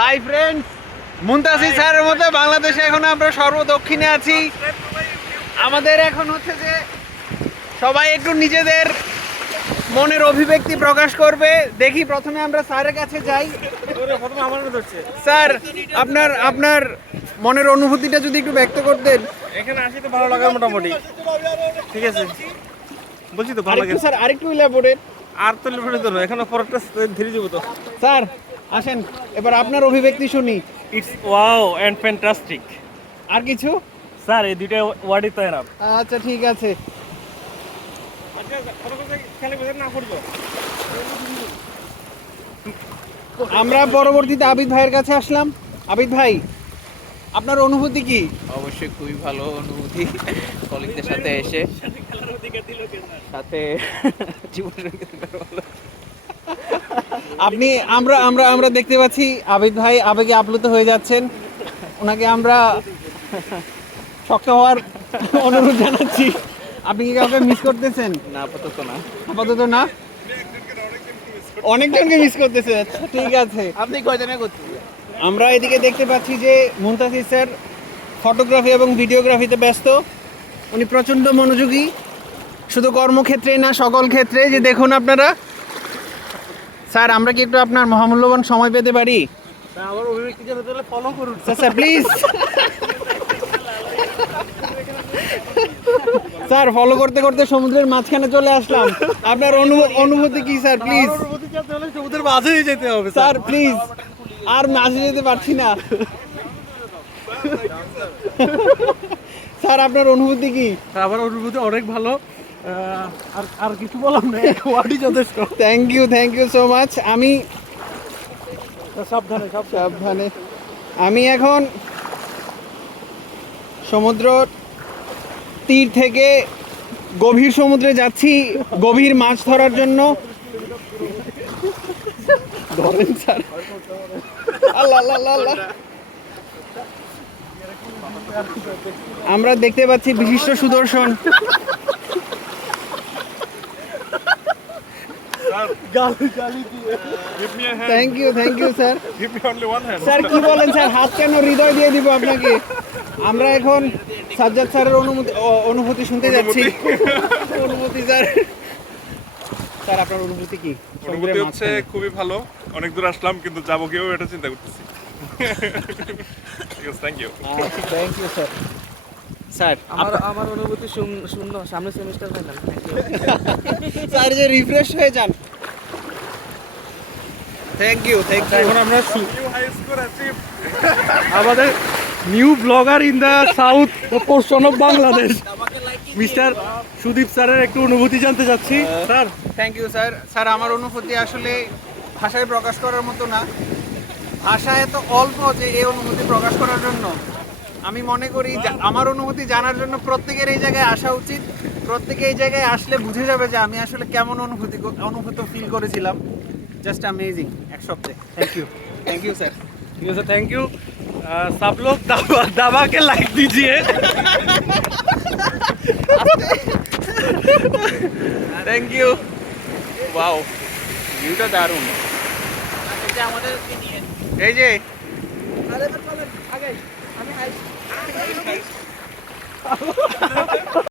Hi friends, Muntasir স্যারের মতো বাংলাদেশে এখন আমরা সর্বদক্ষিণে আছি। আমাদের এখন হচ্ছে যে সবাই একটু নিজেদের মনের অভিব্যক্তি প্রকাশ করবে। দেখি প্রথমে আমরা স্যারের কাছে যাই। স্যার, আপনার আপনার মনের অনুভূতিটা যদি একটু ব্যক্ত করতেন। এখানে আসি তো ভালো লাগে মোটামুটি, ঠিক আছে, বলছি তো ভালো লাগে। স্যার আরেকটু ইলাবোরেট। আর তো লিমিটেড তো এখানে পরেরটা ধীরে যাবো তো। স্যার আসেন, এবার আপনার অভিব্যক্তি শুনি। It's wow and fantastic. আর কিছু? স্যার এই দুইটা ওয়ার্ডই তো এনাফ। আচ্ছা ঠিক আছে। আমরা পরবর্তীতে আবিদ ভাইয়ের কাছে আসলাম। আবিদ ভাই, আপনার অনুভূতি কি? অবশ্যই খুবই ভালো অনুভূতি কলিগদের সাথে এসে, সাথে আপনি আমরা আমরা আমরা দেখতে পাচ্ছি আবিদ ভাই আবেগে আপ্লুত হয়ে যাচ্ছেন। ওনাকে আমরা শক্ত হওয়ার অনুরোধ জানাচ্ছি। আপনি কি কাউকে মিস করতেছেন? না, আপাতত না। আপাতত না, অনেকজনকে মিস করতেছে। আচ্ছা ঠিক আছে। আপনি কয়জনে করছেন? আমরা এদিকে দেখতে পাচ্ছি যে মুনতাসির স্যার ফটোগ্রাফি এবং ভিডিওগ্রাফিতে ব্যস্ত। উনি প্রচণ্ড মনোযোগী, শুধু কর্মক্ষেত্রে না সকল ক্ষেত্রে। যে দেখুন আপনারা। স্যার, আমরা কি একটু আপনার মহামূল্যবান সময় পেতে পারি? আমার অভিব্যক্তি জানাতে হলে ফলো করুন স্যার প্লিজ। স্যার, ফলো করতে করতে সমুদ্রের মাঝখানে চলে আসলাম। আপনার অনুভূতি কি স্যার প্লিজ? অনুভূতি জানতে হলে সমুদ্রের মাঝেই যেতে হবে স্যার প্লিজ, আর মাঝে যেতে পারছি না। স্যার, আপনার অনুভূতি কি? আমার অনুভূতি অনেক ভালো। আর আর কিছু বলার নেই, ওয়ার্ডই যথেষ্ট। Thank you so much. আমি সাবধানে সাবধানে। আমি এখন সমুদ্র তীর থেকে গভীর সমুদ্রে যাচ্ছি গভীর মাছ ধরার জন্য। ধরেন স্যার। আল্লাহ আল্লাহ আল্লাহ আল্লাহ। আমরা দেখতে পাচ্ছি বিশিষ্ট সুদর্শন। Thank you sir. স্যার কি বলেন স্যার, হাত কেন? হৃদয় দিয়ে দিব আপনাকে। আমরা এখন সাজ্জাদ স্যারের অনুভূতি শুনতে যাচ্ছি। অনুভূতি স্যার। স্যার, আপনার অনুভূতি কি? অনুভূতি হচ্ছে খুবই ভালো। অনেক দূর আসলাম, কিন্তু যাবো কেউ এটা চিন্তা করতেছি। ঠিক আছে, থ্যাংক ইউ স্যার। স্যার, আমার অনুভূতি শূন্য, সামনে সেমিস্টার ফাইনাল। স্যার যে রিফ্রেশ হয়ে যান। Thank you. এখন আমরা আমাদের new blogger in the south portion of Bangladesh mister Sudip স্যারের একটু অনুভূতি জানতে চাচ্ছি। Sir thank you sir. Sir, আমার অনুভূতি আসলে ভাষায় প্রকাশ করার মতো না। ভাষা এত অল্প যে এই অনুভূতি প্রকাশ করার জন্য। আমি মনে করি আমার অনুভূতি জানার জন্য প্রত্যেকের এই জায়গায় আসা উচিত। প্রত্যেকে এই জায়গায় আসলে বুঝে যাবে যে আমি আসলে কেমন অনুভূত ফিল করেছিলাম। জাস্ট অ্যামেজিং এক শব্দে। Thank you sir. ठीक है सर, थैंक यू। सब लोग दबा के लाइक दीजिए। Thank you. ওয়াও, ভিউটা দারুণ। এই যে